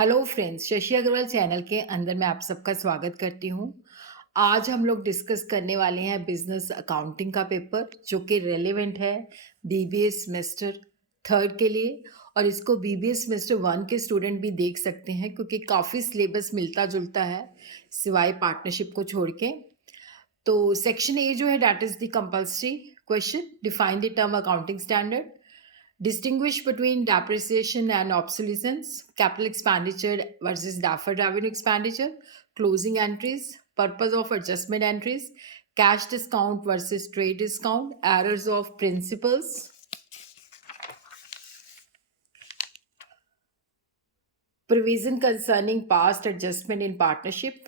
Hello friends, Shashi Agarwal channel के अंदर मैं आप सबका स्वागत करती हूँ। आज हम लोग डिस्कस करने वाले हैं बिजनेस अकाउंटिंग का पेपर जो कि रेलेवेंट है बीबीए सेमेस्टर थर्ड के लिए। और इसको बीबीए सेमेस्टर वन के स्टूडेंट भी देख सकते हैं क्योंकि काफ़ी सिलेबस मिलता जुलता है सिवाय पार्टनरशिप को छोड़ के। तो सेक्शन ए जो है that is the compulsory question, define the term accounting standard, distinguish between depreciation and obsolescence, capital expenditure versus deferred revenue expenditure, closing entries, purpose of adjustment entries, cash discount versus trade discount, errors of principles, provision concerning past adjustment in partnership,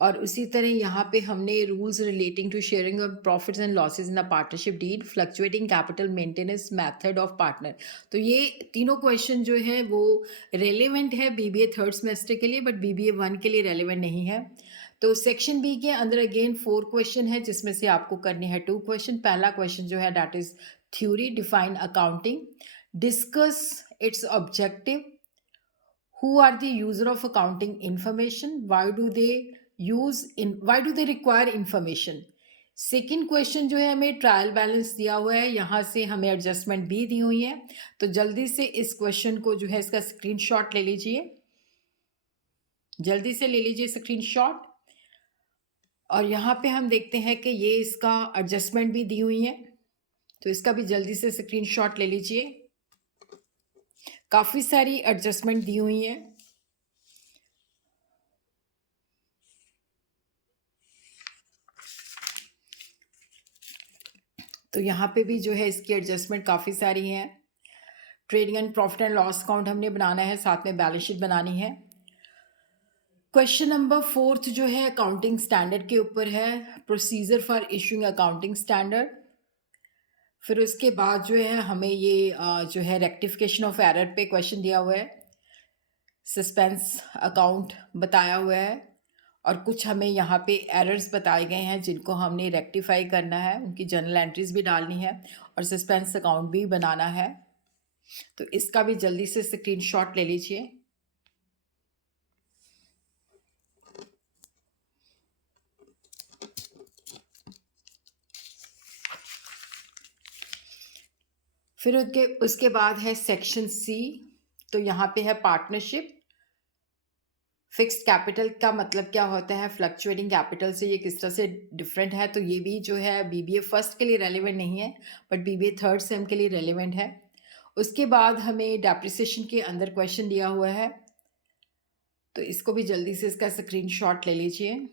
और उसी तरह यहाँ पे हमने rules relating to sharing of profits and losses in the partnership deed, fluctuating capital maintenance method of partner. तो ये तीनों question जो है वो रेलेवेंट है बीबीए थर्ड सेमेस्टर के लिए, बट बीबीए वन के लिए रेलेवेंट नहीं है। तो सेक्शन बी के अंदर अगेन 4 क्वेश्चन है जिसमें से आपको करने हैं 2 क्वेश्चन। पहला क्वेश्चन जो है that is theory, define accounting, discuss it's objective, who are the user of accounting information, why do they require information। Second question जो है हमें ट्रायल बैलेंस दिया हुआ है, यहाँ से हमें एडजस्टमेंट भी दी हुई है। तो जल्दी से इस क्वेश्चन को जो है इसका स्क्रीनशॉट ले लीजिए, जल्दी से ले लीजिए स्क्रीनशॉट। और यहाँ पे हम देखते हैं कि ये इसका एडजस्टमेंट भी दी हुई है, तो इसका भी जल्दी से स्क्रीनशॉट ले लीजिए। काफ़ी सारी एडजस्टमेंट दी हुई हैं। तो यहाँ पे भी जो है इसकी एडजस्टमेंट काफ़ी सारी हैं। Trading and profit and loss account हमने बनाना है, साथ में बैलेंस शीट बनानी है। क्वेश्चन नंबर 4 जो है अकाउंटिंग स्टैंडर्ड के ऊपर है, procedure for issuing accounting standard. फिर उसके बाद जो है हमें ये जो है रेक्टिफिकेशन ऑफ एरर पे क्वेश्चन दिया हुआ है, सस्पेंस अकाउंट बताया हुआ है, और कुछ हमें यहाँ पे एरर्स बताए गए हैं जिनको हमने रेक्टिफाई करना है, उनकी जर्नल एंट्रीज भी डालनी है और सस्पेंस अकाउंट भी बनाना है। तो इसका भी जल्दी से स्क्रीनशॉट ले लीजिए। फिर उसके बाद है सेक्शन सी। तो यहाँ पे है पार्टनरशिप। फिक्स्ड कैपिटल का मतलब क्या होता है, फ्लक्चुएटिंग कैपिटल से ये किस तरह से डिफरेंट है। तो ये भी जो है बीबीए फर्स्ट के लिए रेलेवेंट नहीं है, बट बीबीए थर्ड सेम के लिए रेलेवेंट है। उसके बाद हमें डेप्रिसिएशन के अंदर क्वेश्चन दिया हुआ है, तो इसको भी जल्दी से इसका स्क्रीनशॉट ले लीजिए।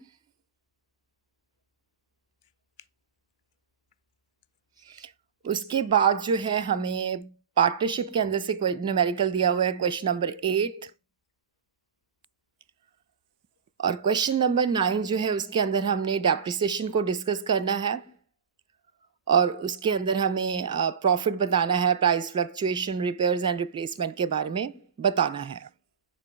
उसके बाद जो है हमें पार्टनरशिप के अंदर से न्यूमेरिकल दिया हुआ है क्वेश्चन नंबर 8, और क्वेश्चन नंबर 9 जो है उसके अंदर हमने डेप्रिसिएशन को डिस्कस करना है, और उसके अंदर हमें प्रॉफिट बताना है, price fluctuation, repairs and replacement के बारे में बताना है।